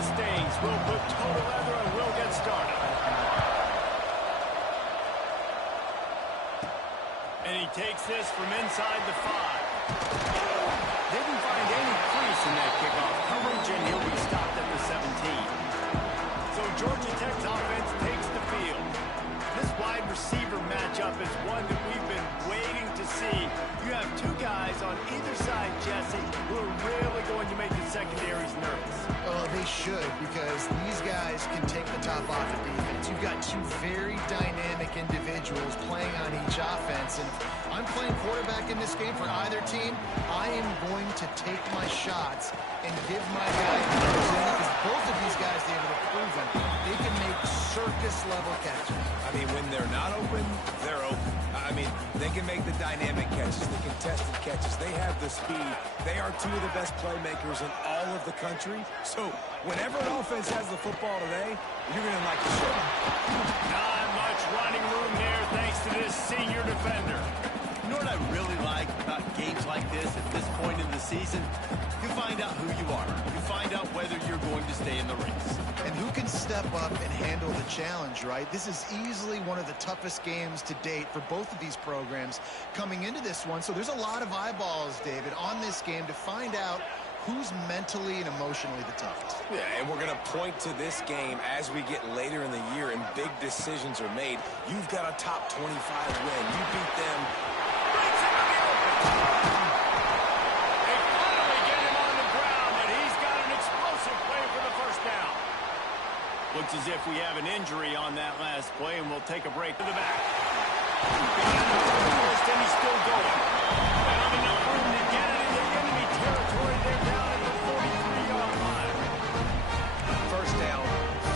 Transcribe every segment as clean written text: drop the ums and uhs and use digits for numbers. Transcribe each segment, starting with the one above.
Mustangs will put toe to leather and will get started. And he takes this from inside the 5. Didn't find any crease in that kickoff coverage, and he'll be stopped at the 17. So Georgia Tech's offense takes the field. This wide receiver matchup is one that we've been waiting to see. You have two guys on either side, Jesse, who are really going to make the secondaries nervous. Oh, they should, because these guys can take the top off of defense. You've got two very dynamic individuals playing on each offense, and if I'm playing quarterback in this game for either team, I am going to take my shots and give my guys the opportunity, because both of these guys, they have proven they can make circus-level catches. I mean, when they're not open, they're open. I mean, they can make the dynamic catches, the contested catches. They have the speed. They are two of the best playmakers in all of the country. So whenever an offense has the football today, you're going to like the show. Not much running room there thanks to this senior defender. You know what I really like about games like this at this point in the season? You find out who you are. You find out whether you're going to stay in the race. And who can step up and handle the challenge, right? This is easily one of the toughest games to date for both of these programs coming into this one. So there's a lot of eyeballs, David, on this game to find out who's mentally and emotionally the toughest. Yeah, and we're going to point to this game as we get later in the year and big decisions are made. You've got a top 25 win. You beat them. They finally get him on the ground, and he's got an explosive play for the first down. Looks as if we have an injury on that last play, and we'll take a break to the back. And he's still going. They don't have enough room to get it into enemy territory. They're down at the 43-yard line. First down,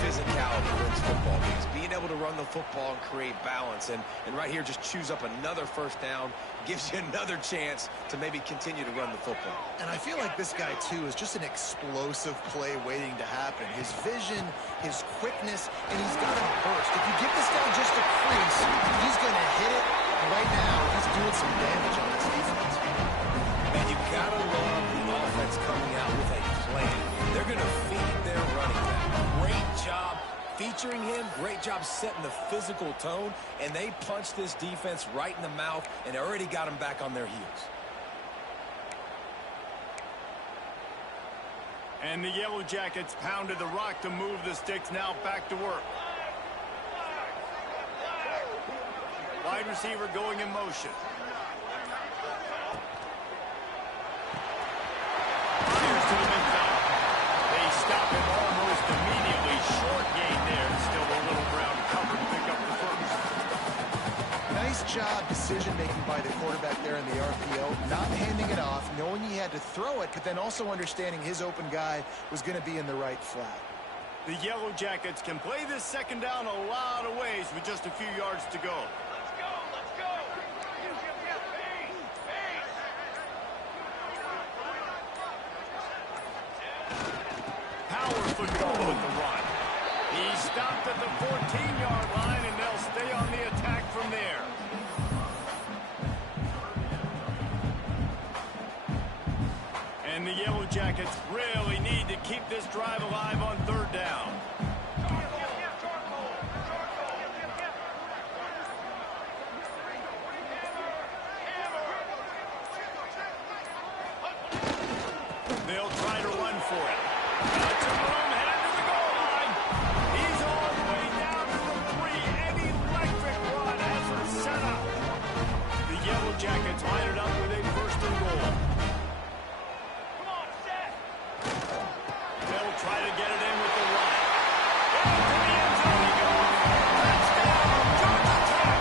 physicality wins football games. Being able to run the football and create balance. And right here, just choose up another first down. Gives you another chance to maybe continue to run the football. And I feel like this guy, too, is just an explosive play waiting to happen. His vision, his quickness, and he's got a burst. If you give this guy just a crease, he's going to hit it. And right now, he's doing some damage on this defense. And you got to love the offense coming out with a plan. They're going to feed their running back. Great job featuring him, great job setting the physical tone, and they punched this defense right in the mouth and already got them back on their heels. And the Yellow Jackets pounded the rock to move the sticks, now back to work. Wide receiver going in motion. Fires to the midfield. They stop him almost immediately. Short gain there. Still a little ground cover to pick up the first. Nice job decision-making by the quarterback there in the RPO, not handing it off, knowing he had to throw it, but then also understanding his open guy was going to be in the right flat. The Yellow Jackets can play this second down a lot of ways with just a few yards to go. Power football with the run. He stopped at the 14-yard line, and they'll stay on the attack from there. And the Yellow Jackets really need to keep this drive alive on third down. They'll try to run for it. That's a room headed to the goal line. He's all the way down to the 3. An electric run as a setup. The Yellow Jackets line it up with a first and goal. They'll try to get it in with the run. Into the end zone he goes. Touchdown, Georgia Tech.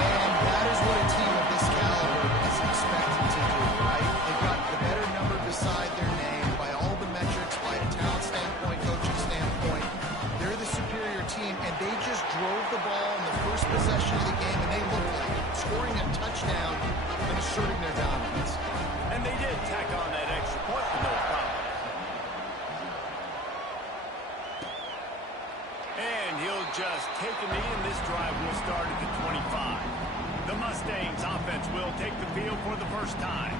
And that is what a team of this caliber is expected to do, right? They've got the better number beside their name by all the metrics, by a talent standpoint, coaching standpoint. They're the superior team, and they just drove the ball in the first possession of the game, and they looked like it, scoring a touchdown and asserting their dominance. And they did tack on that extra point with no problem. And he'll just take a knee, and this drive will start at the 25. The Mustangs offense will take the field for the first time.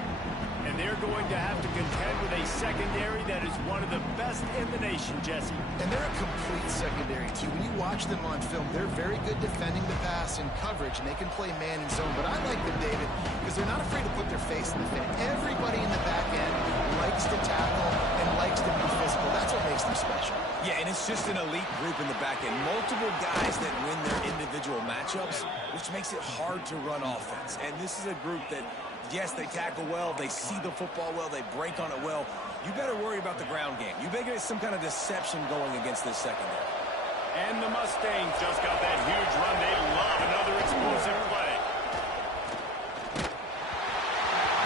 And they're going to have to contend with a secondary that is one of the best in the nation, Jesse. And they're a complete secondary, too. When you watch them on film, they're very good defending the pass and coverage, and they can play man and zone. But I like them, David, because they're not afraid to put their face in the fan. Everybody in the back end likes to tackle and likes to be physical. That's what makes them special. Yeah, and it's just an elite group in the back end. Multiple guys that win their individual matchups, which makes it hard to run offense. And this is a group that, yes, they tackle well, they see the football well, they break on it well. You better worry about the ground game. You better get some kind of deception going against this secondary. And the Mustangs just got that huge run. They love another explosive play.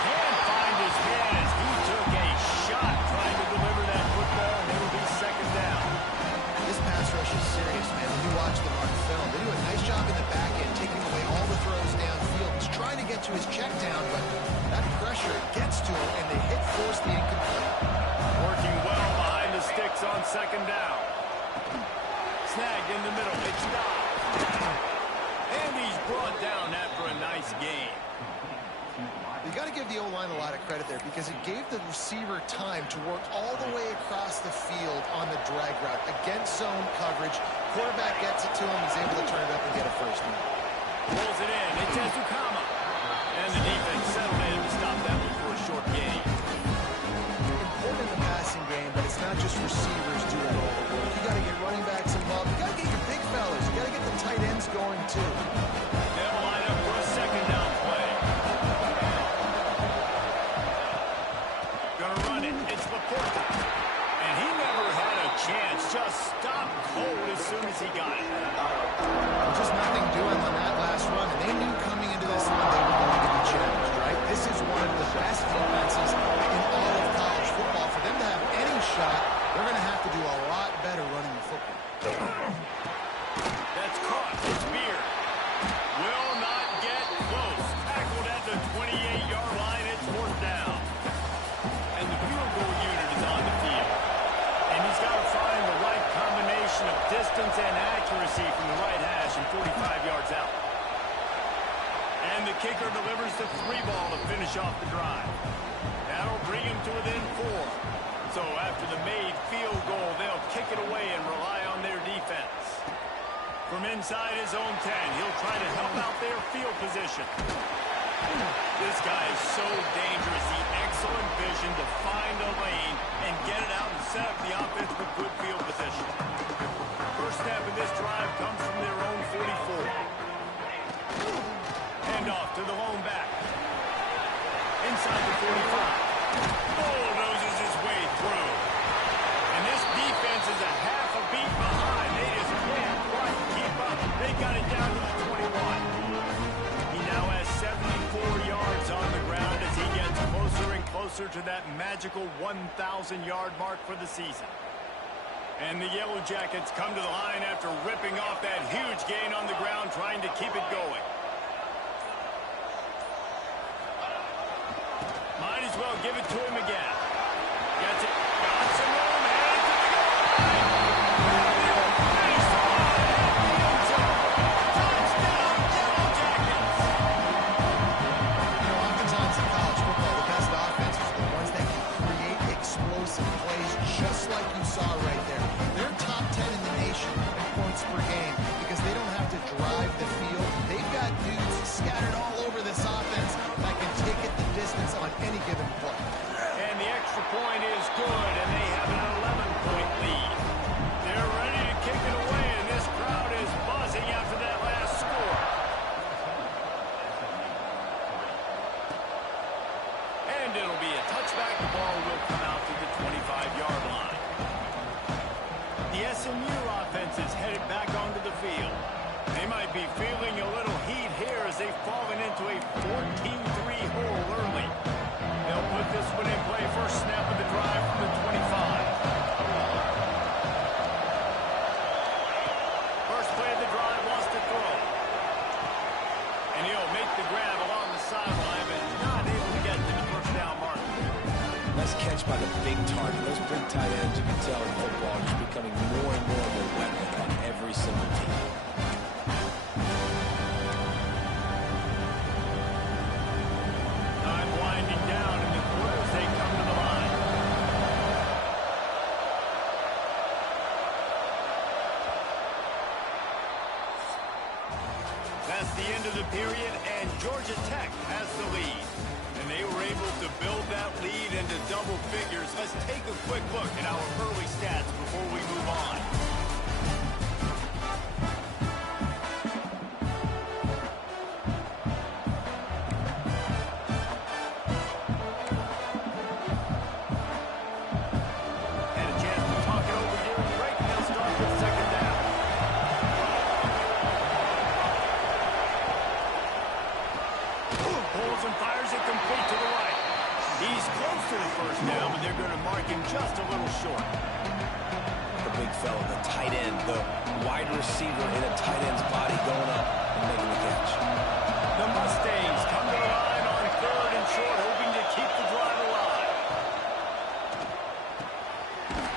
Can't find his head as he took a shot trying to deliver that football, and it'll be second down. This pass rush is serious, man. When you watch them on film, they do a nice job in the back end, taking away all the throws downfield. He's trying to get to his check down, but that pressure gets to him, and they force the incomplete. Working well behind the sticks on second down. Snagged in the middle. It's stopped. And he's brought down after a nice gain. You got to give the O-line a lot of credit there because it gave the receiver time to work all the way across the field on the drag route against zone coverage. Quarterback gets it to him. He's able to turn it up and get a first down. Pulls it in. It's Ezukama. And the defense settled in to stop that one for a short gain. Important in the passing game, but it's not just receivers doing all the work. You got to get running backs involved. You got to get your big fellas. You got to get the tight ends going too. They'll line up for a second down play. Gonna run it. It's Laporta. And he never had a chance. Just stopped cold as soon as he got it. Just nothing doing on that last run. And they knew coming into this one they were going to be challenged, right? This is one of the best defenses in all of college football. For them to have any shot, they're going to have to do a lot better running the football. That's caught. It's Beard. Will not get close. Tackled at the 28-yard line. It's fourth down. And the field goal unit is on the field. And he's got to find the right combination of distance and accuracy from the right hash and 45 yards out. And the kicker delivers the 3-ball to finish off the drive. That'll bring him to within 4. So after the made field goal, they'll kick it away and rely on their defense. From inside his own 10, he'll try to help out their field position. This guy is so dangerous. The excellent vision to find a lane and get it out and set up the offense with good field position. First snap of this drive comes from their own 44. Hand off to the lone back. Inside the 45. Bulldozes his way through. And this defense is a half a beat behind. They just can't quite keep up. They got it down to the 21. He now has 74 yards on the ground as he gets closer and closer to that magical 1,000-yard mark for the season. And the Yellow Jackets come to the line after ripping off that huge gain on the ground, trying to keep it going. Might as well give it to him again. Gets it. Got some room. Headed to the goal line. Finish the line at the end zone. Touchdown, Yellow Jackets. You know, oftentimes in college football, the best offenses are the ones that can create explosive plays just like you saw right there. They're top 10 in the nation in points per game because they don't have to drive the field. They've got dudes scattered all over this offense that can take it the distance on any given play. And the extra point is good, and they have an 11-point lead. They're ready to kick it away, and this crowd is buzzing after that last score. And it'll be a touchback. The ball will come out to the 25-yard line. the end of the period, and Georgia Tech has the lead. And they were able to build that lead into double figures. Let's take a quick look at our early stats before we move on. And a chance to talk it over during the break, and they'll start with second down. Pulls and fires it complete to the right. He's close to the first down, but they're going to mark him just a little short. The big fella, the tight end, the wide receiver in a tight end's body going up and making the catch. The Mustangs come to the line on third and short, hoping to keep the drive alive.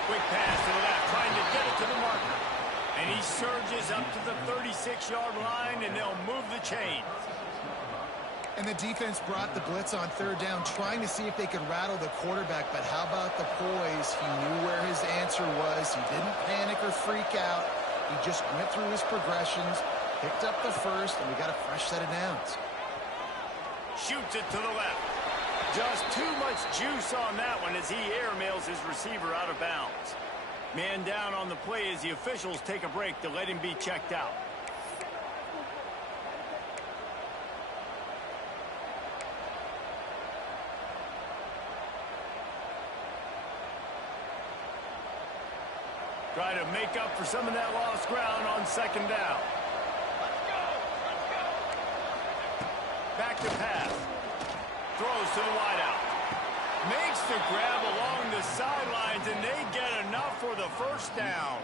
Quick pass to the left, trying to get it to the marker. And he surges up to the 36-yard line, and they'll move the chains. And the defense brought the blitz on third down, trying to see if they could rattle the quarterback. But how about the poise? He knew where his answer was. He didn't panic or freak out. He just went through his progressions, picked up the first, and we got a fresh set of downs. Shoots it to the left. Just too much juice on that one as he airmails his receiver out of bounds. Man down on the play as the officials take a break to let him be checked out. Try to make up for some of that lost ground on second down. Back to pass. Throws to the wideout. Makes the grab along the sidelines, and they get enough for the first down.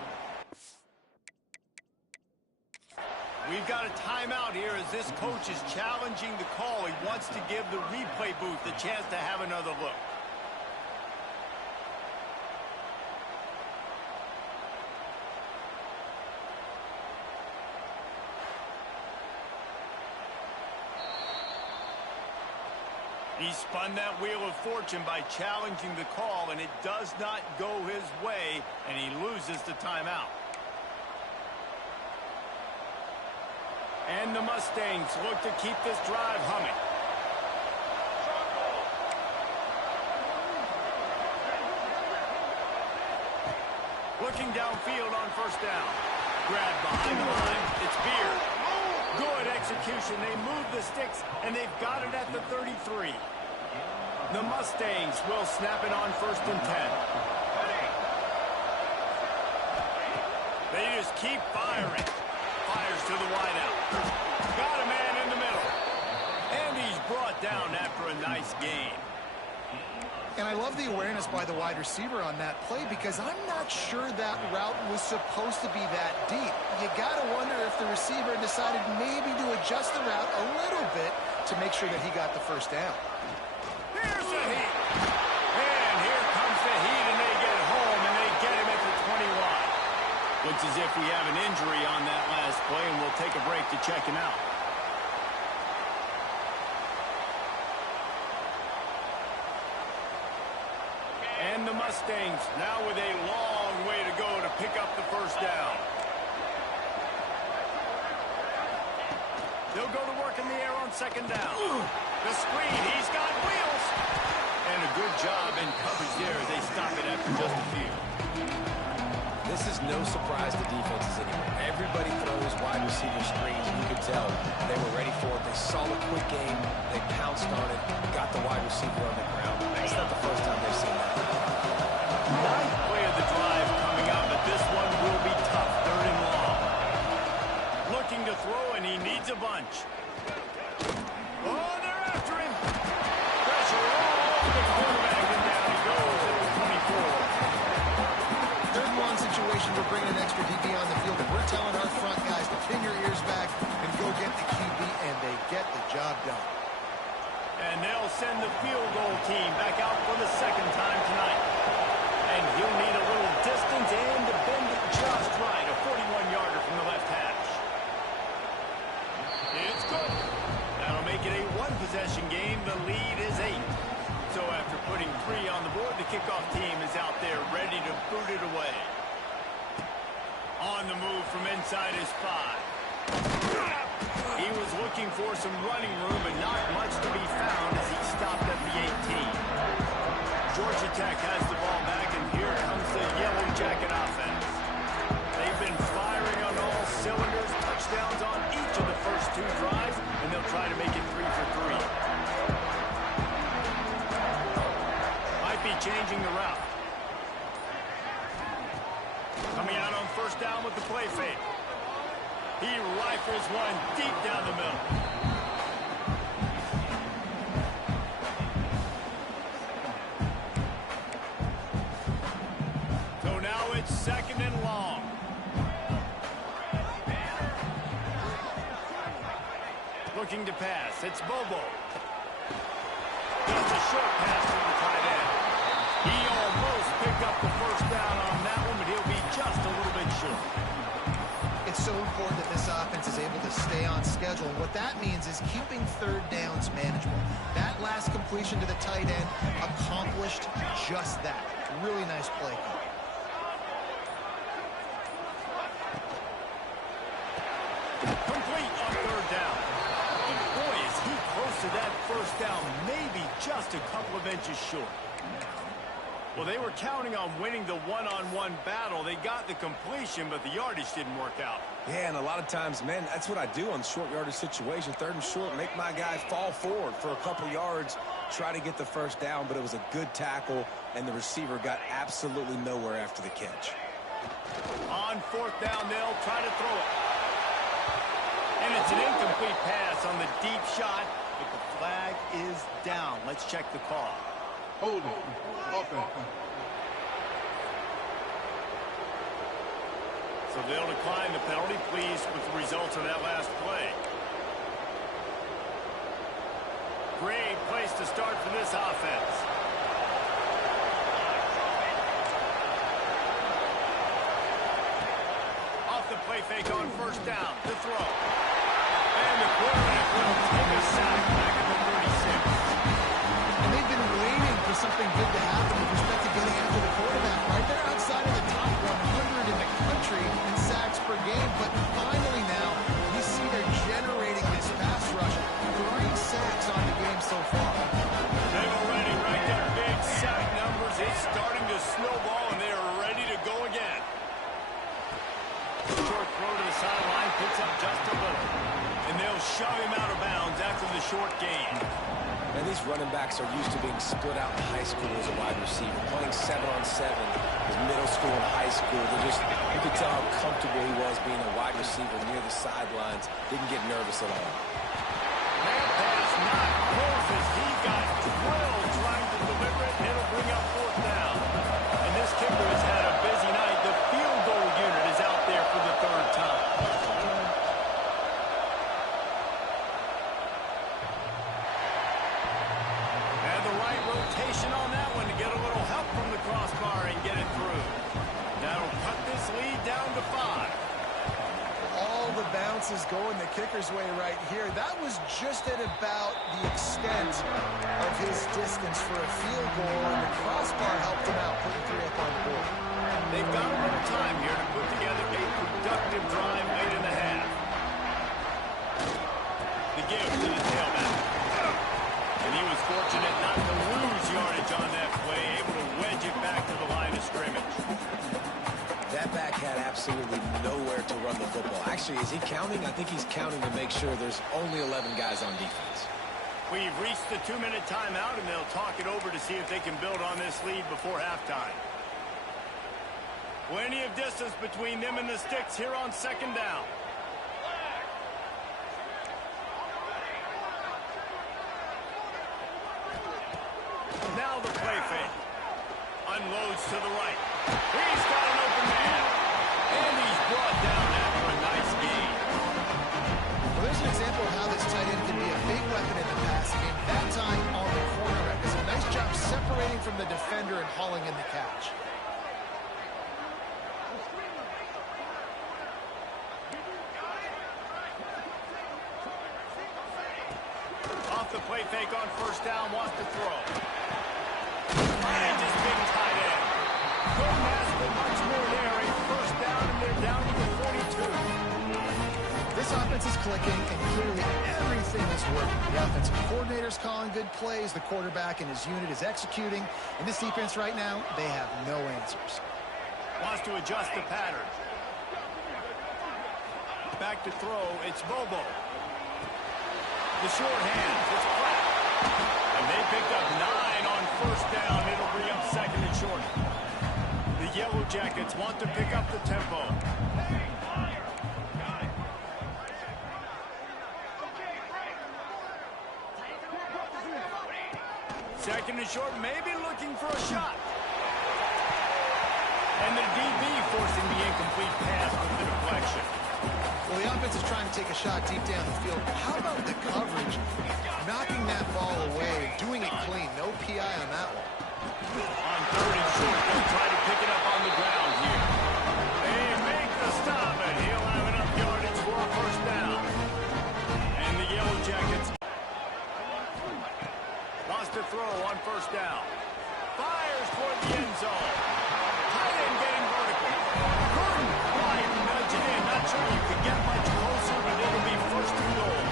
We've got a timeout here as this coach is challenging the call. He wants to give the replay booth the chance to have another look. He spun that wheel of fortune by challenging the call, and it does not go his way, and he loses the timeout. And the Mustangs look to keep this drive humming. Looking downfield on first down. Grab behind the line. It's Beard. Good execution. They move the sticks, and they've got it at the 33. The Mustangs will snap it on first and 10. They just keep firing. Fires to the wideout. Got a man in the middle. And he's brought down after a nice gain. And I love the awareness by the wide receiver on that play because I'm not sure that route was supposed to be that deep. You got to wonder if the receiver decided maybe to adjust the route a little bit to make sure that he got the first down. Here's the heat. And here comes the heat, and they get home, and they get him at the 21. Looks as if we have an injury on that last play, and we'll take a break to check him out. And the Mustangs now with a long way to go to pick up the first down. They'll go to work in the air on second down. The screen, he's got wheels. And a good job in coverage there as they stop it after just a few. This is no surprise to defenses anymore. Everybody throws wide receiver screens, and you could tell they were ready for it. They saw the quick game. They pounced on it, got the wide receiver on the ground. It's not the first time they've seen that. Ninth play of the drive coming up, but this one will be tough, third and long. Looking to throw, and he needs a bunch. Oh, they're after him. Pressure all over the quarterback, and down he goes at the 24. Third and long situation, we're bringing an extra DB on the field, and we're telling our front guys to pin your ears back and go get the QB, and they get the job done. And they'll send the field goal team back out for the second time tonight. And he'll need a little distance and to bend it just right. A 41-yarder from the left hash. It's good. That'll make it a one-possession game. The lead is 8. So after putting 3 on the board, the kickoff team is out there ready to boot it away. On the move from inside is 5. He was looking for some running room, but not much to be found as he stopped at the 18. Georgia Tech has the ball back, and here comes the Yellow Jacket offense. They've been firing on all cylinders, touchdowns on each of the first 2 drives, and they'll try to make it 3 for 3. Might be changing the route. Coming out on first down with the play fake. He rifles one deep down the middle. So now it's 2nd and long. Looking to pass. It's Bobo. Just a short pass to the tight end. He almost picked up the first down on that one, but he'll be just a little bit short. It's so important that this offense is able to stay on schedule. And what that means is keeping 3rd downs manageable. That last completion to the tight end accomplished just that. Really nice play call. Complete on 3rd down. And boy, is he close to that first down, maybe just a couple of inches short. Well, they were counting on winning the one-on-one battle. They got the completion, but the yardage didn't work out. Yeah, and a lot of times, man, that's what I do on short yardage situation. 3rd and short, make my guy fall forward for a couple yards, try to get the first down, but it was a good tackle, and the receiver got absolutely nowhere after the catch. On 4th down, they'll try to throw it. And it's an incomplete pass on the deep shot, but the flag is down. Let's check the call. Hold it. Okay. So they'll decline the penalty, pleased with the results of that last play. Great place to start for this offense. Off the play fake on first down, the throw. And the quarterback will take a sack back at the 36. And they've been waiting for something good to happen with respect to getting after the quarterback, right? They're outside of the top 100 in the country in sacks per game, but finally now, you see they're generating this pass rush. 3 sacks on the game so far. They've already racked up big sack numbers. It's starting to snowball, and they're ready to go again. Short throw to the sideline, picks up just a little. And they'll shove him out of bounds after the short gain. And these running backs are used to being split out in high school as a wide receiver, playing 7-on-7 as middle school and high school. You could tell how comfortable he was being a wide receiver near the sidelines. Didn't get nervous at all. That pass not close as he got drilled trying to deliver it, and it'll bring up 4th down. And this kicker has had a busy night. The field goal unit is out there for the 3rd time. Rotation on that one to get a little help from the crossbar and get it through. That'll cut this lead down to 5. All the bounces going the kicker's way right here. That was just at about the extent of his distance for a field goal, and the crossbar helped him out, putting 3 up on the board. They've got a little time here to put together a productive drive late in the half. The give to the tailback. And he was fortunate not to lose yardage on that play, able to wedge it back to the line of scrimmage. That back had absolutely nowhere to run the football. Actually, is he counting? I think he's counting to make sure there's only 11 guys on defense. We've reached the 2-minute timeout, and they'll talk it over to see if they can build on this lead before halftime. Plenty of distance between them and the sticks here on 2nd down. Now the play fake. Unloads to the right. He's got an open man. And he's brought down after a nice gain. Well, there's an example of how this tight end can be a big weapon in the passing game. That time on the cornerback. Does a nice job separating from the defender and hauling in the catch. Off the play fake on first down, wants to throw. And just big tight end. Couldn't ask for much more there. A first down, and they're down to the 42. This clicking, and clearly everything is working. The offensive coordinator's calling good plays. The quarterback and his unit is executing. And this defense right now, they have no answers. Wants to adjust the pattern. Back to throw. It's Bobo. The short hands. It's flat. And they picked up 9 on first down. It'll bring up second and short. The Yellow Jackets want to pick up the tempo. Second and short, maybe looking for a shot. And the DB forcing the incomplete pass with the deflection. Well, the offense is trying to take a shot deep down the field. How about the coverage? Knocking that ball away, doing it clean. No PI on that one. On third and short, they'll try to pick it up on the ground here. They make the stop, and he'll have enough yardage for a first down. And the Yellow Jackets lost to throw on first down. Fires toward the end zone. Tight end getting vertical. Gordon Bryant nudging in. Not sure you could get much closer, but it'll be first and goal.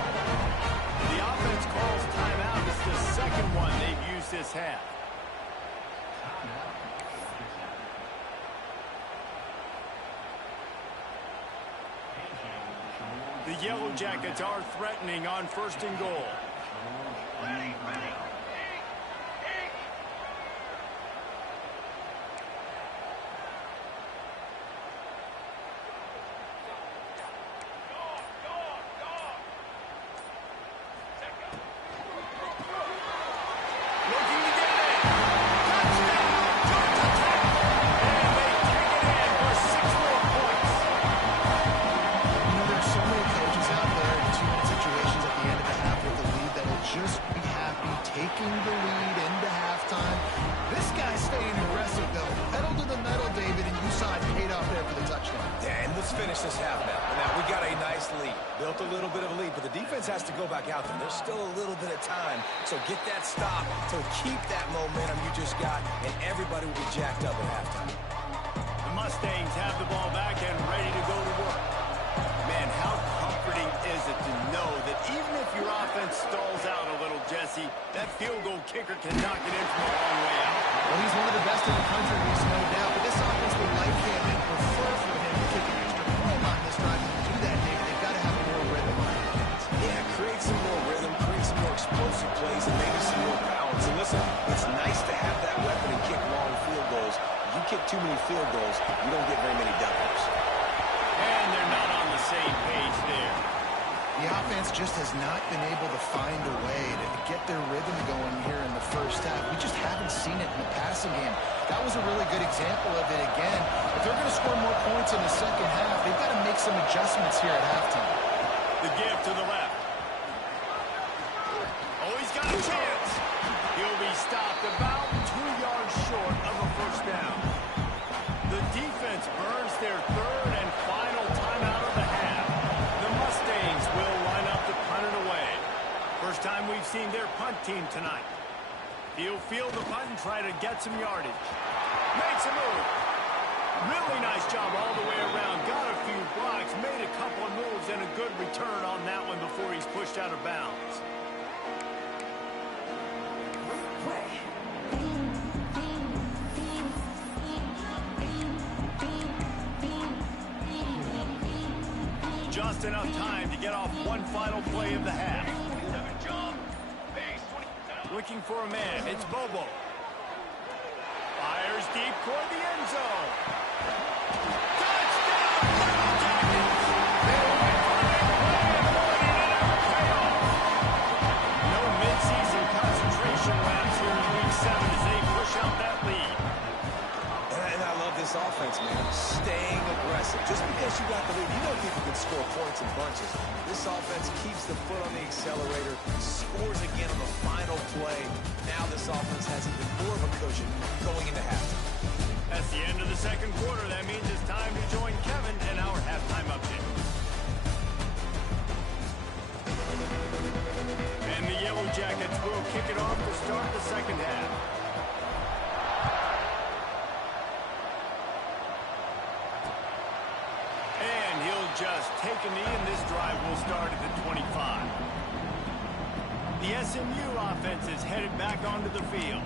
The offense calls timeout. It's the second one they've used this half. The Yellow Jackets are threatening on first and goal. Taking the lead into halftime. This guy's staying aggressive, though. Pedal to the metal, David, and you saw it paid off there for the touchdown. Yeah, and let's finish this half now. Now, we got a nice lead. Built a little bit of a lead, but the defense has to go back out there. There's still a little bit of time. So get that stop to keep that momentum you just got, and everybody will be jacked up at halftime. The Mustangs have the ball back and ready to go to work. Man, how comforting is it to know that even if your offense stalls out a little, Jesse, that field goal kicker can knock it in from a long way out. Well, he's one of the best in the country, there's no doubt, but this offense would like him and prefer for him to kick an extra point on this drive. To do that, David, they've got to have more rhythm on offense. Yeah, create some more rhythm, create some more explosive plays, and maybe some more balance. And listen, it's nice to have that weapon and kick long field goals. If you kick too many field goals, you don't get very many W's. And they're not on the same page there. The offense just has not been able to find a way to get their rhythm going here in the first half. We just haven't seen it in the passing game. That was a really good example of it again. If they're going to score more points in the second half, they've got to make some adjustments here at halftime. The give to the left. Oh, he's got a chance. He'll be stopped about 2 yards short of a first down. The defense burns their third and final timeout of the half. The Mustangs will line up to punt it away. First time we've seen their punt team tonight. He'll field the punt and try to get some yardage. Makes a move. Really nice job all the way around. Got a few blocks, made a couple of moves, and a good return on that one before he's pushed out of bounds. Just enough time to get off one final play of the half. Looking for a man. It's Bobo. Fires deep toward the end zone. Touchdown, Yellow Jackets! They went for a big play and more than it ever pay off. No midseason concentration laps here in Week 7 as they push out that lead. And I love this offense, man. Staying aggressive. Just because you got the lead, you know people can score points in bunches. This offense keeps the foot on the accelerator, scores again on the final play. Now this offense has even more of a cushion going into halftime. That's the end of the second quarter. That means it's time to join Kevin in our halftime update. And the Yellow Jackets will kick it off to start the second half. And he'll just take a knee, and this drive will start at the 25. The SMU offense is headed back onto the field.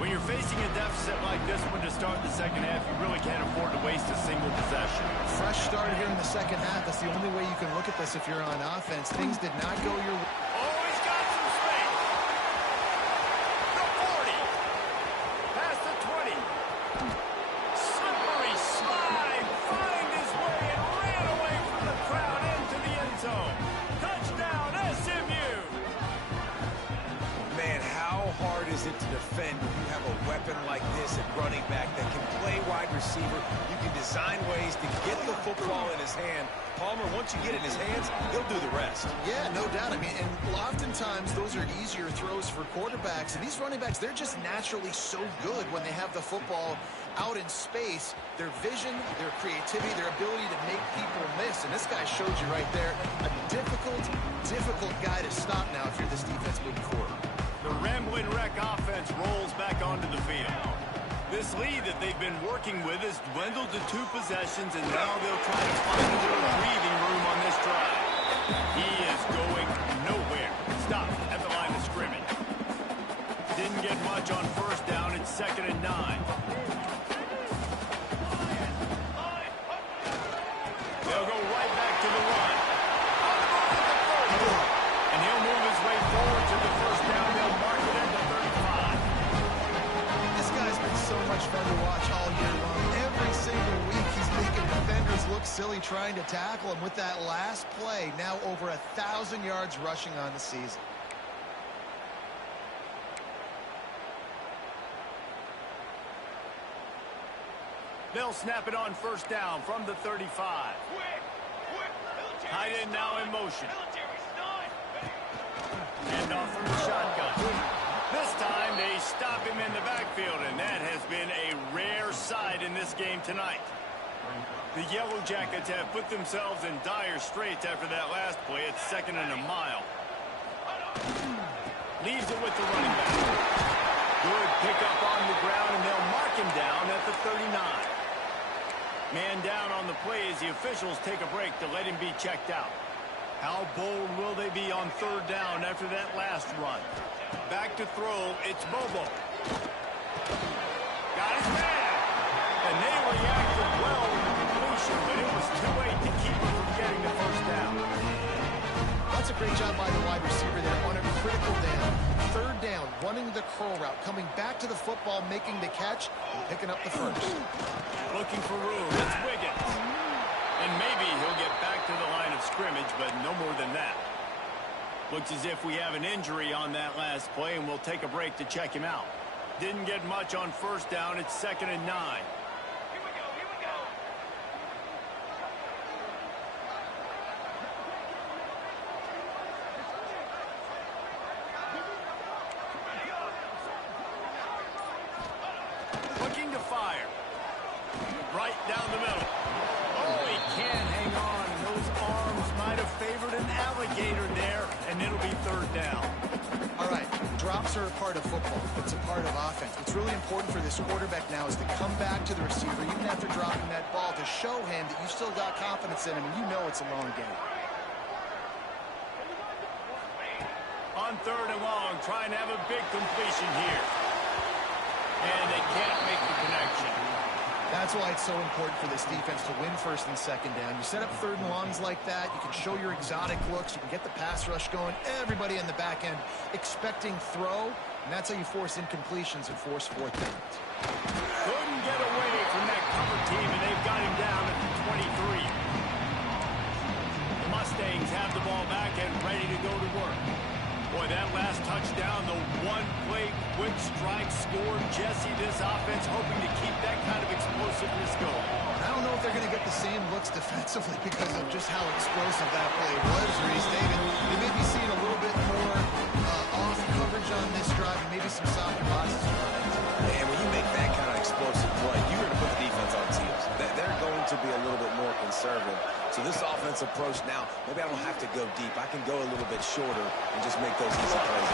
When you're facing a deficit like this one to start the second half, you really can't afford to waste a single possession. Fresh start here in the second half. That's the only way you can look at this if you're on offense. Things did not go your way. Oh, he's got some space. The 40. Past the 20. Slippery slide. Find his way and ran away from the crowd into the end zone. Touchdown, SMU. Man, how hard is it to defend when you have a weapon like this at running back that can play wide receiver? You can design ways to get the football in his hand. Palmer, once you get it in his hands, he'll do the rest. Yeah, no doubt. I mean, and oftentimes those are easier throws for quarterbacks. And these running backs, they're just naturally so good when they have the football out in space. Their vision, their creativity, their ability to make people miss. And this guy showed you right there, a difficult guy to stop now if you're this defense moving forward. The Ramblin' Wreck offense rolls back onto the field. This lead that they've been working with has dwindled to 2 possessions, and now they'll try to find a little breathing room on this drive. He is going nowhere. Stop at the line of scrimmage. Didn't get much on first down. It's 2nd and 9. They'll go right back to the run. And he'll move his way forward to the first down. They'll mark it at the 35. This guy's been so much fun to watch all year long. Every single week he's making defenders look silly trying to tackle him. With that last play, now over 1,000 yards rushing on the season. They'll snap it on first down from the 35. Tight end now in motion. And off from the shotgun. This time they stop him in the backfield, and that has been a rare sight in this game tonight. The Yellow Jackets have put themselves in dire straits after that last play. It's 2nd and a mile. Leaves it with the running back. Good pickup on the ground, and they'll mark him down at the 39. Man down on the play as the officials take a break to let him be checked out. How bold will they be on 3rd down after that last run? Back to throw, it's Bobo. Got his man. And they reacted well with the completion, but it was too late to keep him from getting the first down. That's a great job by the wide receiver there on a critical down. 3rd down, running the curl route, coming back to the football, making the catch, and picking up the first. Looking for room, it's Wiggins. And maybe he'll get back to the line of scrimmage, but no more than that. Looks as if we have an injury on that last play, and we'll take a break to check him out. Didn't get much on first down. It's 2nd and 9. Looking to fire. Right down the middle. Oh, he can't hang on. Those arms might have favored an alligator there, and it'll be 3rd down. All right, drops are a part of football. It's a part of offense. What's really important for this quarterback now is to come back to the receiver, even after dropping that ball, to show him that you still got confidence in him, and you know it's a long game. On 3rd and long, trying to have a big completion here. And they can't make the connection. That's why it's so important for this defense to win 1st and 2nd down. You set up 3rd and longs like that. You can show your exotic looks. You can get the pass rush going. Everybody in the back end expecting throw. And that's how you force incompletions and force 4th downs. Couldn't get away from that cover team, and they've got him down at the 23. The Mustangs have the ball back and ready to go to work. Boy, that last touchdown, the one-play quick strike scored. Jesse, this offense hoping to keep that kind of explosiveness going. I don't know if they're going to get the same looks defensively because of just how explosive that play was, Reese. They may be seeing a little bit more off coverage on this drive and maybe some softer boxes. And when you make that kind of explosive play, you're going to put the defense on its heels. They're going to be a little bit more conservative. So this offense approach now, maybe I don't have to go deep. I can go a little bit shorter and just make those easy plays.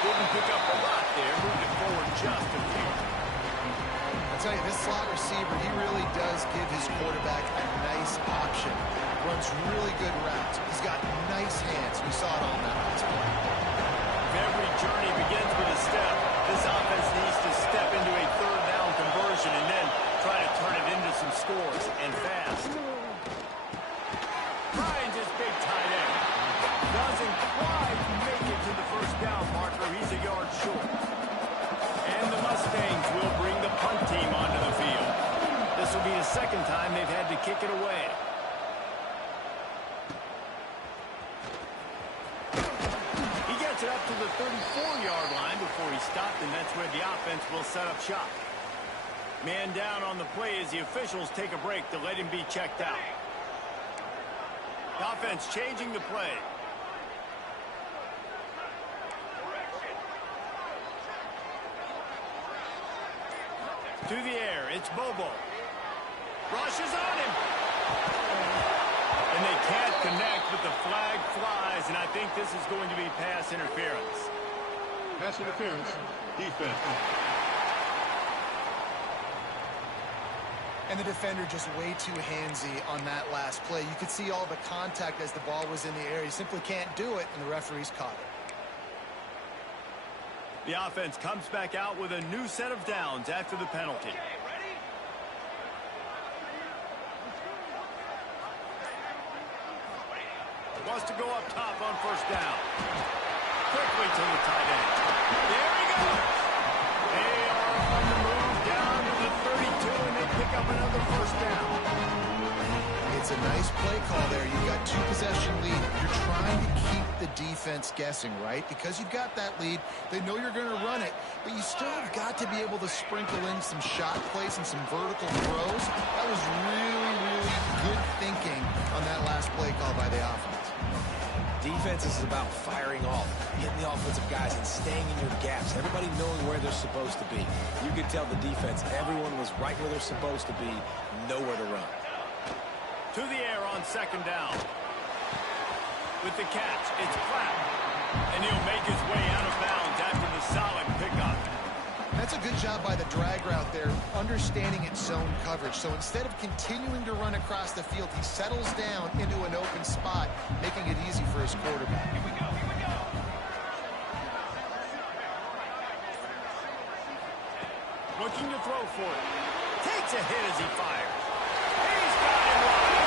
Didn't pick up a lot there, moving forward just a few. I'll tell you, this slot receiver, he really does give his quarterback a nice option. runs really good routes. He's got nice hands. We saw it on that last play. Every journey begins with a step. This offense needs to step into a third down conversion and then try to turn it into some scores, and fast. Finds his big tight end. Doesn't quite make it to the first down marker. He's a yard short. And the Mustangs will bring the punt team onto the field. This will be the second time they've had to kick it away. He gets it up to the 34-yard line before he stopped, and that's where the offense will set up shop. Man down on the play as the officials take a break to let him be checked out. The offense changing the play. To the air, it's Bobo. Rushes on him. And they can't connect, but the flag flies, and I think this is going to be pass interference. Pass interference. Defense. And the defender just way too handsy on that last play. You could see all the contact as the ball was in the air. He simply can't do it, and the referee's caught it. The offense comes back out with a new set of downs after the penalty. Wants to go up top on first down. Quickly to the tight end. There he goes. They are on the move down to the 32, and they pick up another first down. It's a nice play call there. You've got two-possession lead. You're trying to keep the defense guessing, right? Because you've got that lead, they know you're going to run it, but you still have got to be able to sprinkle in some shot plays and some vertical throws. That was really, really good thinking on that last play call by the offense. Defense is about firing off, hitting the offensive guys, and staying in your gaps. Everybody knowing where they're supposed to be. You could tell the defense, everyone was right where they're supposed to be, nowhere to run. To the air on second down. With the catch, it's Platt. And he'll make his way out of bounds after the solid pickup. That's a good job by the drag route there, understanding its zone coverage. So instead of continuing to run across the field, he settles down into an open spot, making it easy for his quarterback. Here we go, here we go. Looking to throw for it. Takes a hit as he fires. He's got him wide.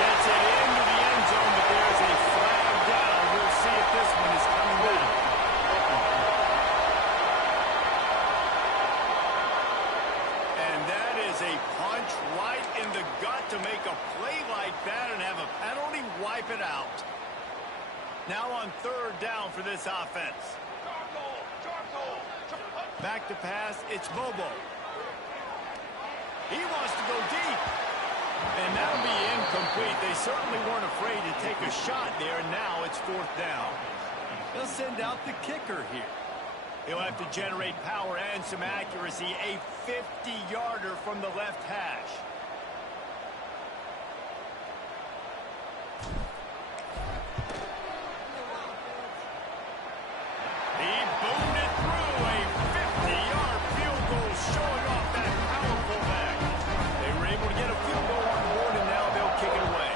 Gets it into the end zone, but there's a flag down. We'll see if this one is coming back. A punch right in the gut to make a play like that and have a penalty wipe it out. Now on third down for this offense. Back to pass, it's Bobo. He wants to go deep. And that'll be incomplete. They certainly weren't afraid to take a shot there, and now it's fourth down. They'll send out the kicker here. He'll have to generate power and some accuracy. A 50-yarder from the left hash. He boomed it through. A 50-yard field goal showing off that powerful back. They were able to get a field goal on the board, and now they'll kick it away.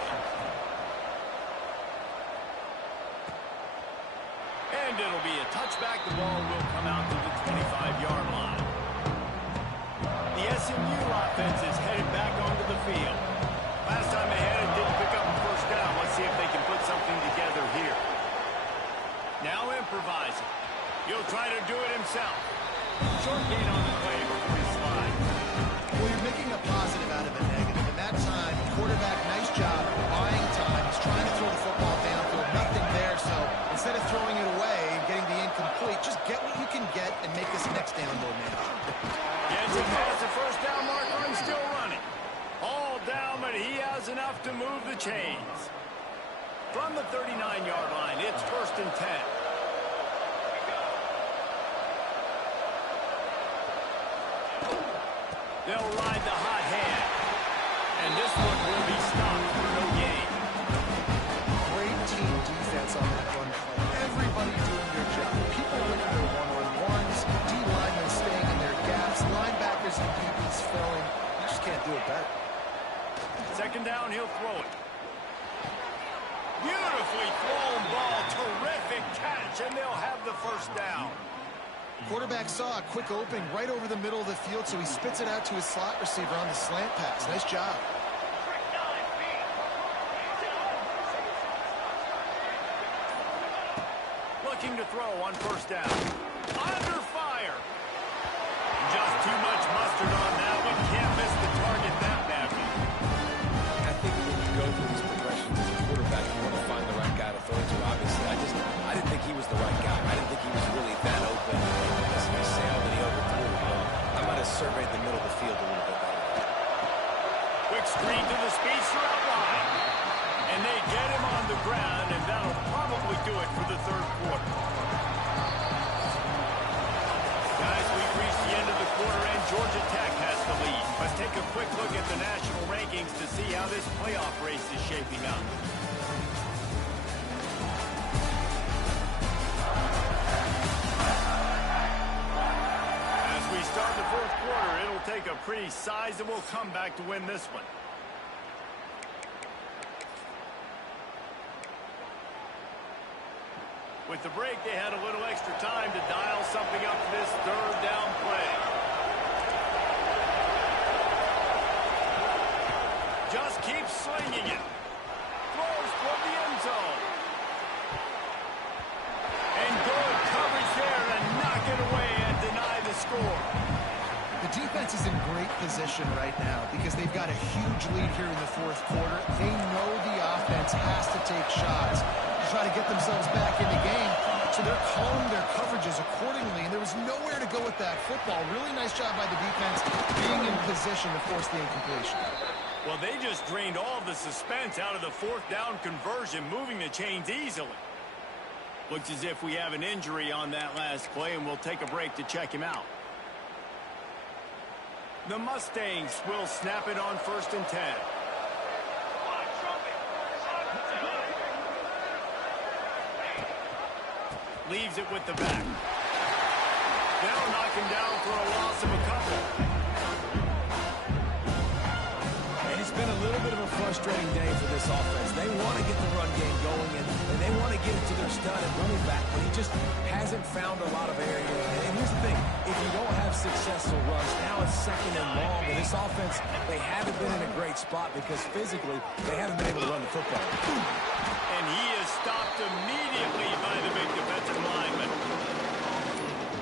And it'll be a touchback. The ball will come out to the 25-yard line. The SMU offense is headed back onto the field. Last time they had it, didn't pick up a first down. Let's see if they can put something together here. Now improvising. He'll try to do it himself. Short gain on the play before he slides. Well, you're making a positive out of a negative. And that time, quarterback, nice job, buying time. He's trying to throw the football downfield. Nothing there, so instead of throwing it away and getting the incomplete, just get what you can get and make this next down more manageable. Gets it past the first down marker and still running. All down, but he has enough to move the chains. From the 39-yard line, it's first and 10. They'll ride the hot hand. And this one will be stopped for no gain. Great team defense on that run play. Everybody doing their job. People winning their one-on-ones, D-linemen staying in their gaps, linebackers and DBs filling. You just can't do it better. Second down, he'll throw it. Beautifully thrown ball. Terrific catch, and they'll have the first down. Quarterback saw a quick opening right over the middle of the field, so he spits it out to his slot receiver on the slant pass. Nice job. Looking to throw on first down. Under fire. Just too much mustard on that one. Can't miss the target that badly. I think when you go through these progressions as a quarterback, you want to find the right guy to throw to. Obviously, I didn't think he was the right guy. I didn't think he was really that open. As he sailed and he overthrew. I might have surveyed the middle of the field a little bit better. Quick screen to the speedster out wide. And they get him on the ground, and that'll probably do it for the third quarter. Guys, we've reached the end of the quarter, and Georgia Tech has the lead. Let's take a quick look at the national rankings to see how this playoff race is shaping up. As we start the fourth quarter, it'll take a pretty sizable comeback to win this one. With the break, they had a little extra time to dial something up for this third down play. Just keeps slinging it. Throws toward the end zone. And good coverage there to knock it away and deny the score. The defense is in great position right now because they've got a huge lead here in the fourth quarter. They know the offense has to take shots to try to get themselves back in the game. So they're calling their coverages accordingly, and there was nowhere to go with that football. Really nice job by the defense being in position to force the incompletion. Well, they just drained all of the suspense out of the fourth down conversion, moving the chains easily. Looks as if we have an injury on that last play, and we'll take a break to check him out. The Mustangs will snap it on 1st and 10. Leaves it with the back. They'll knock him down for a loss of a couple. And it's been a little bit of a frustrating day for this offense. They want to get the run game going, and they want to get it to their stud at running back, but he just hasn't found a lot of area. And here's the thing, if you don't have successful runs, now it's 2nd and long, and this offense, they haven't been in a great spot because physically they haven't been able to run the football. And he is stopped immediately by the big defensive lineman.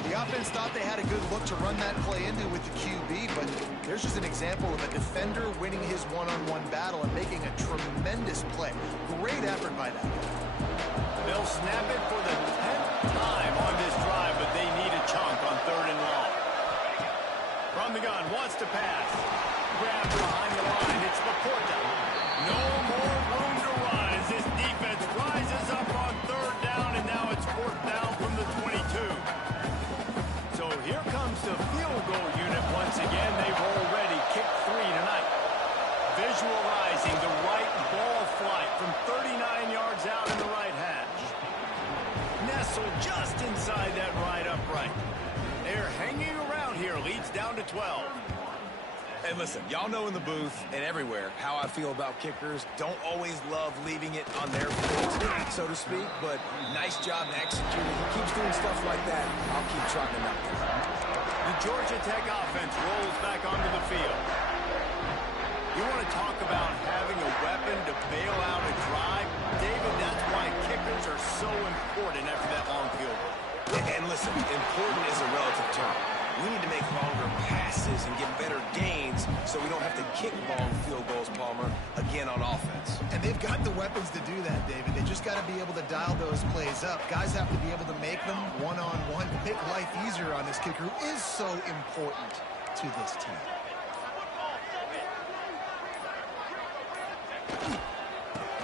The offense thought they had a good look to run that play into with the QB, but there's just an example of a defender winning his one-on-one battle and making a tremendous play. Great effort by that guy. They'll snap it for the 10th time on this drive, but they need a chunk on 3rd and long. From the gun, wants to pass. Grabbed behind the line, it's Laporta. No more room to run as this defense rises up on 3rd down, and now it's 4th down from the 22. So here comes the field goal unit once again. They've already kicked 3 tonight. Visualizing the right ball flight from 39 yards out in the right hash. Nestled just inside that right upright. They're hanging around here. Leads down to 12. And listen, y'all know in the booth and everywhere how I feel about kickers. Don't always love leaving it on their foot, so to speak, but nice job executing. He keeps doing stuff like that. I'll keep trotting him out there. The Georgia Tech offense rolls back onto the field. You want to talk about having a weapon to bail out a drive? David, that's why kickers are so important after that long field goal. And listen, important is a relative term. We need to make longer passes and get better gains so we don't have to kick long field goals, Palmer, again on offense. And they've got the weapons to do that, David. They just got to be able to dial those plays up. Guys have to be able to make them one-on-one, make life easier on this kicker, who is so important to this team.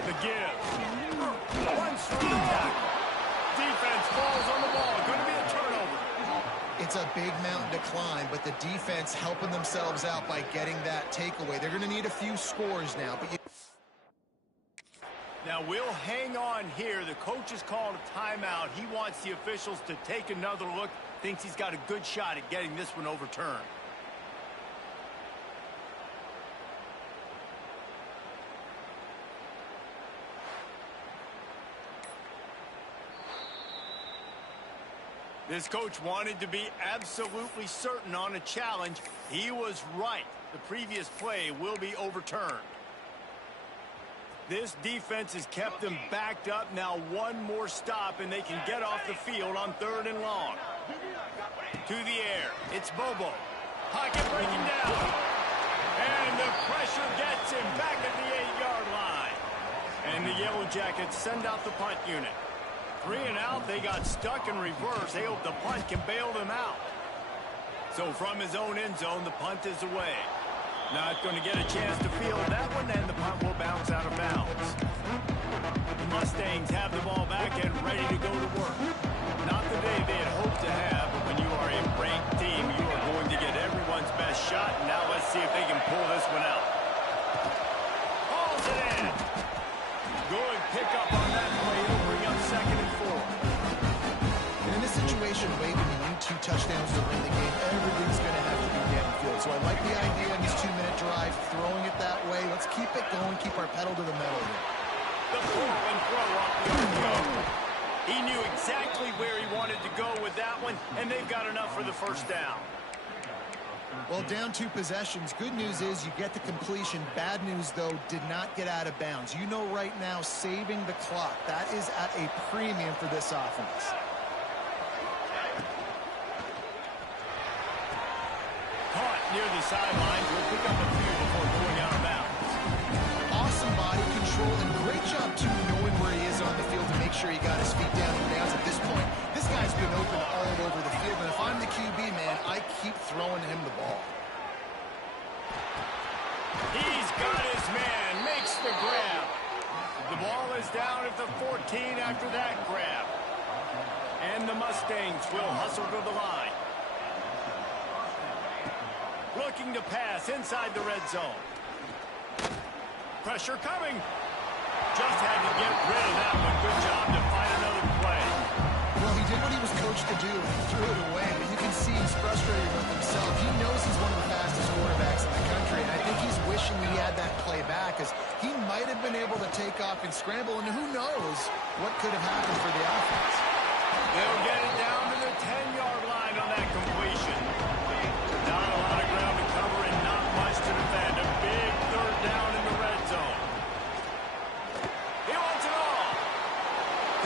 The give. One strong tackle. Defense falls on the ball. Going to be a turnover. It's a big mountain to climb, but the defense helping themselves out by getting that takeaway. They're going to need a few scores now. But Now we'll hang on here. The coach has called a timeout. He wants the officials to take another look. Thinks he's got a good shot at getting this one overturned. This coach wanted to be absolutely certain on a challenge. He was right. The previous play will be overturned. This defense has kept them backed up. Now one more stop, and they can get off the field on 3rd and long. To the air. It's Bobo. Pocket breaking down. And the pressure gets him back at the 8-yard line. And the Yellow Jackets send out the punt unit. 3 and out. They got stuck in reverse. They hope the punt can bail them out. So from his own end zone, the punt is away. Not going to get a chance to field that one, and the punt will bounce out of bounds. The Mustangs have the ball back and ready to go to work. Not the day they had hoped to have, but when you are a ranked team, you are going to get everyone's best shot. Now let's see if they can pull this one out. Hauls it in. Good pickup on that play. It'll bring up 2nd and 4. And in this situation, Wade, when you need 2 touchdowns to win the game, everything's going to have to be downfield. So I like the idea of this 2-minute drive, throwing it that way. Let's keep it going, keep our pedal to the metal here. The pull and throw off the RPO. He knew exactly where he wanted to go with that one, and they've got enough for the first down. Well, down 2 possessions. Good news is you get the completion. Bad news, though, did not get out of bounds. You know right now, saving the clock, that is at a premium for this offense. Caught near the sidelines. Will pick up a few before going out of bounds. Awesome body control and great job, too, knowing where he is on the field to make sure he got his feet down in bounds. At this point, this guy's been open all over the field, and if I'm the QB, man, I keep throwing him the ball. He's got his man. Makes the grab. The ball is down at the 14 after that grab. And the Mustangs will hustle to the line. Looking to pass inside the red zone. Pressure coming. Just had to get rid of that one. Good job to find another play. Well, he did what he was coached to do, and he threw it away. But you can see he's frustrated with himself. He knows he's one of the fastest quarterbacks in the country, and I think he's wishing he had that play back, as he might have been able to take off and scramble, and who knows what could have happened for the offense. They'll get it down to the 10-yard line on that completion. Not a lot of ground to cover and not much to defend. A big 3rd down in the red zone. He wants it all.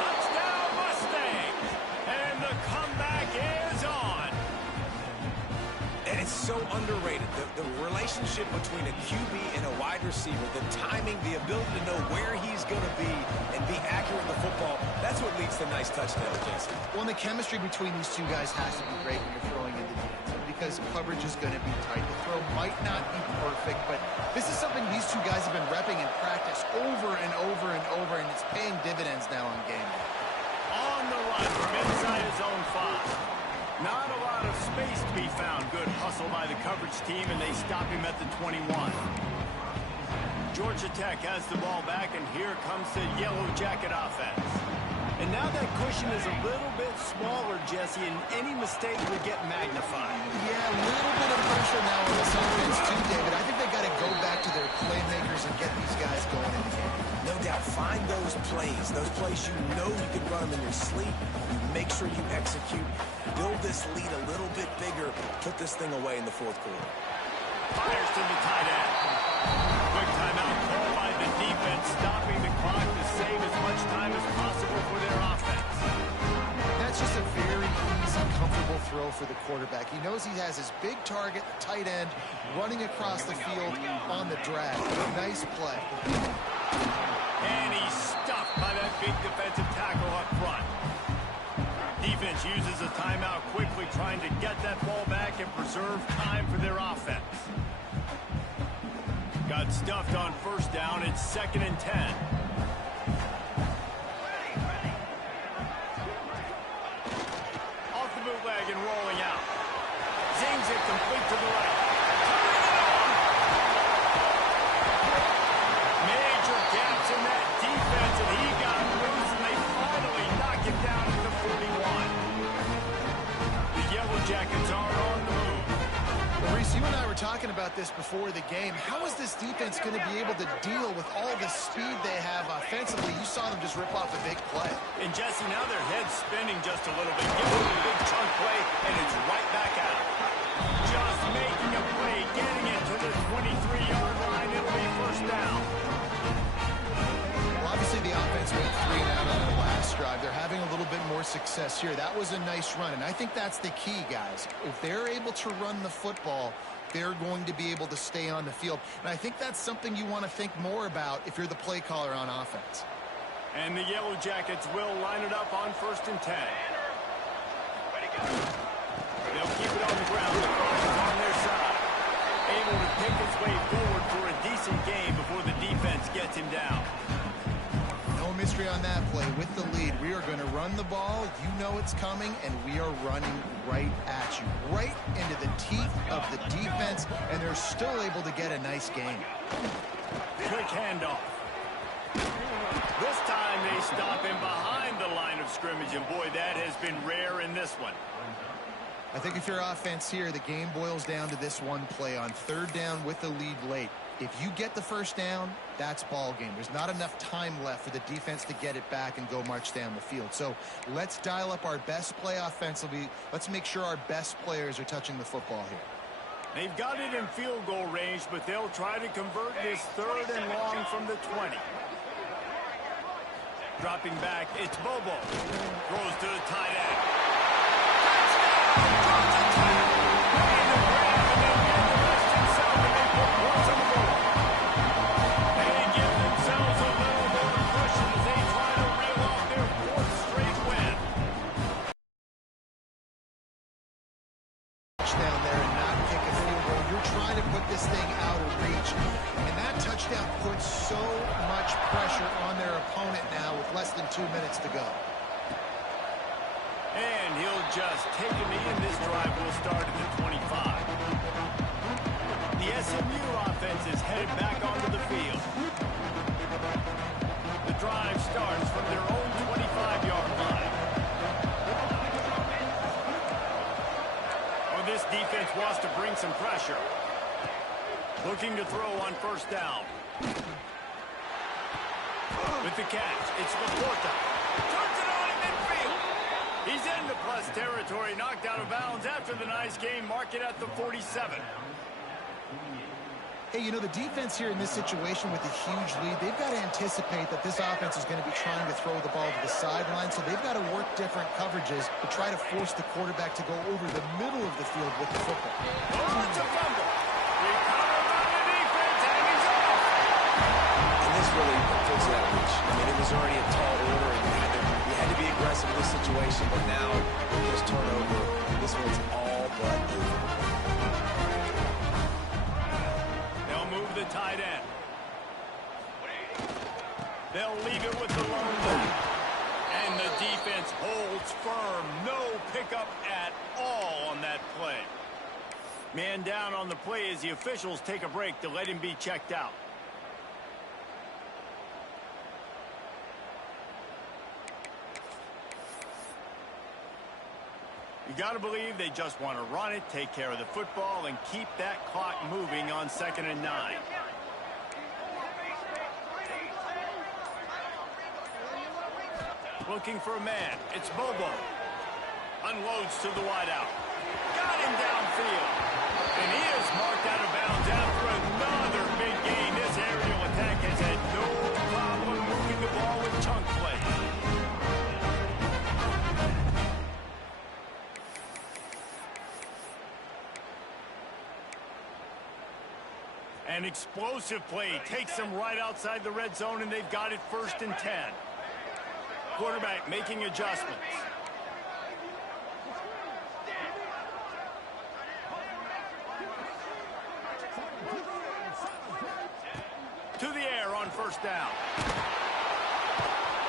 Touchdown, Mustangs. And the comeback is on. And it's so underrated. The relationship between a QB and a wide receiver, the timing, the ability to know where he's going to be and be accurate with the football, that's what leads to nice touchdowns, Jesse. Well, and the chemistry between these 2 guys has to be great when you're throwing into the end zone, because coverage is going to be tight. The throw might not be perfect, but this is something these 2 guys have been repping in practice over and over and over, and it's paying dividends now on game day. On the run from inside his own 5. Not a lot of space to be found. Good hustle by the coverage team, and they stop him at the 21. Georgia Tech has the ball back, and here comes the Yellow Jacket offense. And now that cushion is a little bit smaller, Jesse, and any mistake will get magnified. Yeah, a little bit of pressure now on this offense too, David. I think they got to go back to their playmakers and get these guys going in the game. No doubt, find those plays you know you can run them in your sleep. You make sure you execute. Build this lead a little bit bigger. Put this thing away in the 4th quarter. Fires to the tight end. Quick timeout called by the defense, stopping the clock to save as much time as possible for their offense. That's just a very easy, comfortable throw for the quarterback. He knows he has his big target, the tight end, running across the field on the drag. Nice play. And he's stuffed by that big defensive tackle up front. Defense uses a timeout quickly, trying to get that ball back and preserve time for their offense. Got stuffed on 1st down. It's 2nd and 10. Off the bootleg and rolling out. Zings it complete to the right. Major gaps in that defense, and he got loose, and they finally knock him down to the 41. The Yellow Jackets are on the move. Well, Reese, you and I were talking about this before before the game. How is this defense going to be able to deal with all the speed they have offensively? You saw them just rip off a big play. And Jesse, now their head's spinning just a little bit. Give them a big chunk play, and it's right back out. Just making a play, getting it to the 23-yard line. It'll be first down. Well, obviously the offense went 3 and out on their last drive. They're having a little bit more success here. That was a nice run, and I think that's the key, guys. If they're able to run the football, they're going to be able to stay on the field. And I think that's something you want to think more about if you're the play caller on offense. And the Yellow Jackets will line it up on 1st and 10. They'll keep it on the ground. The cross is on their side. Able to pick his way forward for a decent game before the defense gets him down. No mystery on that play. With the lead, we are going to run the ball. You know it's coming, and we are running right at you. Right into the teeth of the defense, and they're still able to get a nice game. Quick handoff. This time they stop him behind the line of scrimmage, and boy, that has been rare in this one. I think if you're offense here, the game boils down to this one play on 3rd down with the lead late. If you get the first down, that's ball game. There's not enough time left for the defense to get it back and go march down the field. So let's dial up our best play offensively. Let's make sure our best players are touching the football here. They've got it in field goal range, but they'll try to convert this 3rd and long from the 20. Dropping back, it's Bobo. Throws to the tight end. Down there and not kick a field goal. You're trying to put this thing out of reach, and that touchdown puts so much pressure on their opponent now with less than 2 minutes to go. And he'll just take a knee, and this drive will start at the 25. The SMU offense is headed back onto the field. The drive starts from their own 25-yard line. This defense wants to bring some pressure. Looking to throw on 1st down. With the catch, it's Laporta. Turns it on in midfield. He's into plus territory, knocked out of bounds after the nice game. Mark it at the 47. Hey, you know, the defense here in this situation with a huge lead, they've got to anticipate that this offense is going to be trying to throw the ball to the sideline, so they've got to work different coverages to try to force the quarterback to go over the middle of the field with the football. Oh, it's a fumble. Recovered by the defense, and he's off. And this really puts that reach. I mean, it was already a tall order, and you had to be aggressive in this situation, but now with this turnover, this one's all but over. The tight end. They'll leave it with the lone back. And the defense holds firm. No pickup at all on that play. Man down on the play as the officials take a break to let him be checked out. You got to believe they just want to run it, take care of the football, and keep that clock moving on 2nd and 9. Looking for a man. It's Bobo. Unloads to the wideout. Got him downfield. And he is marked out of bounds after another big gain. This aerial attack has had no problem moving the ball with chunk play. An explosive play takes them right outside the red zone, and they've got it 1st and 10. Quarterback making adjustments. To the air on 1st down.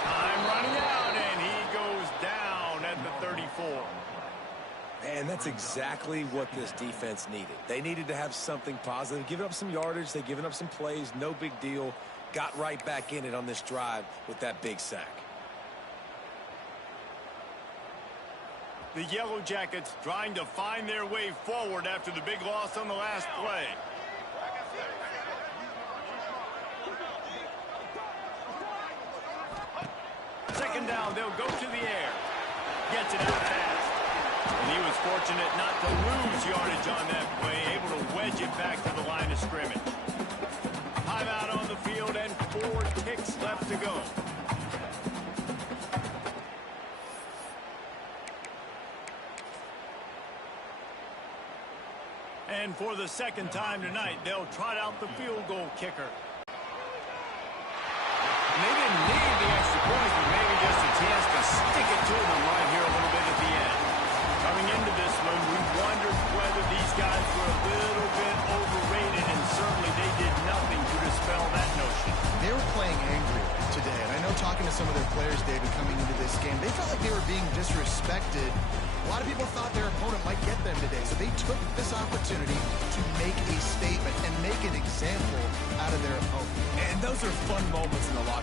Time running out, and he goes down at the 34. And that's exactly what this defense needed. They needed to have something positive. Giving up some yardage, they've given up some plays, no big deal. Got right back in it on this drive with that big sack. The Yellow Jackets trying to find their way forward after the big loss on the last play. now they'll go to the air. Gets it out fast. And he was fortunate not to lose yardage on that play, able to wedge it back to the line of scrimmage. Timeout on the field and 4 ticks left to go. And for the second time tonight, they'll trot out the field goal kicker. And they didn't need the extra points, but maybe just a chance to stick it to them right here a little bit at the end. Coming into this one, we wondered whether these guys were a little bit overrated, and certainly they did nothing to dispel that notion. They were playing angry today, and I know talking to some of their players, David, coming into this game, they felt like they were being disrespected. A lot of people thought their opponent might get them today, so they took this opportunity to make a statement and make an example out of their opponent. And those are fun moments in the locker room.